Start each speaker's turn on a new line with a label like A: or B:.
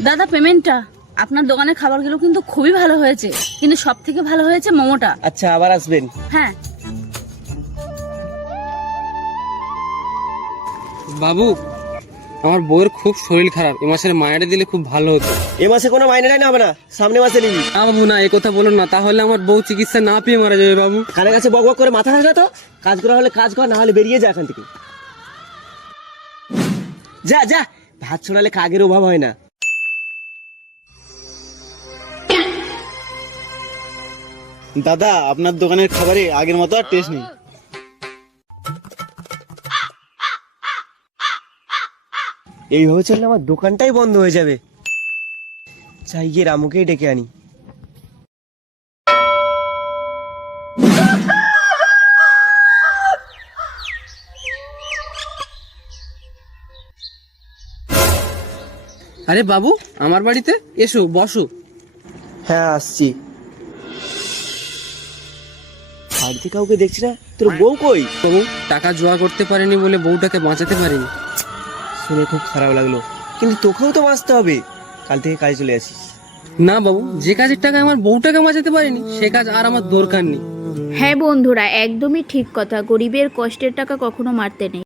A: দাদা পেমেন্টটা। আপনার দোকানের খাবারগুলো কিন্তু খুবই ভালো হয়েছে, কিন্তু সব থেকে ভালো হয়েছে মোমোটা।
B: আচ্ছা, আবার আসবেন।
A: হ্যাঁ।
C: বাবু, আমার বউয়ের খুব শরীর খারাপ, এ মাসের মাইনে দিলে খুব ভালো হতো।
B: এ মাসে কোনো মাইনেটাই না হবে না, সামনে মাসে নিবি।
C: না বাবু না, এ কথা বলুন না, তাহলে আমার বউ চিকিৎসা না পেয়ে মারা যাবে বাবু।
B: কানে কাছে বক বক করে মাথা খাস না তো। কাজ করা হলে কাজ কর, না হলে বেরিয়ে যা এখান থেকে। যা যা, ভাত ছড়ালে কাগের অভাব হয় না।
D: দাদা, আপনার দোকানের খাবারে আগের মতো আর টেস্ট নেই।
B: এইভাবে চললে আমার দোকানটাই বন্ধ হয়ে যাবে। চাই গিয়ে রামুকেই ডেকে আনি।
C: আরে বাবু, আমার বাড়িতে এসো, বসো।
B: হ্যাঁ আসছি। বাড়িতে কাউকে দেখছি না, তোর বউ কই?
C: বাবু, টাকা জোয়া করতে পারেনি বলে বউটাকে বাঁচাতে পারিনি।
B: শুনে খুব খারাপ লাগলো, কিন্তু তোকেও তো বাঁচতে হবে। কাল থেকে কাজে চলে আসিস।
C: না বাবু, যে কাজের টাকা আমার বউটাকে বাঁচাতে পারিনি সে কাজ আর আমার দরকার নেই।
E: হ্যাঁ বন্ধুরা, একদমই ঠিক কথা। গরিবের কষ্টের টাকা কখনো মারতে নেই।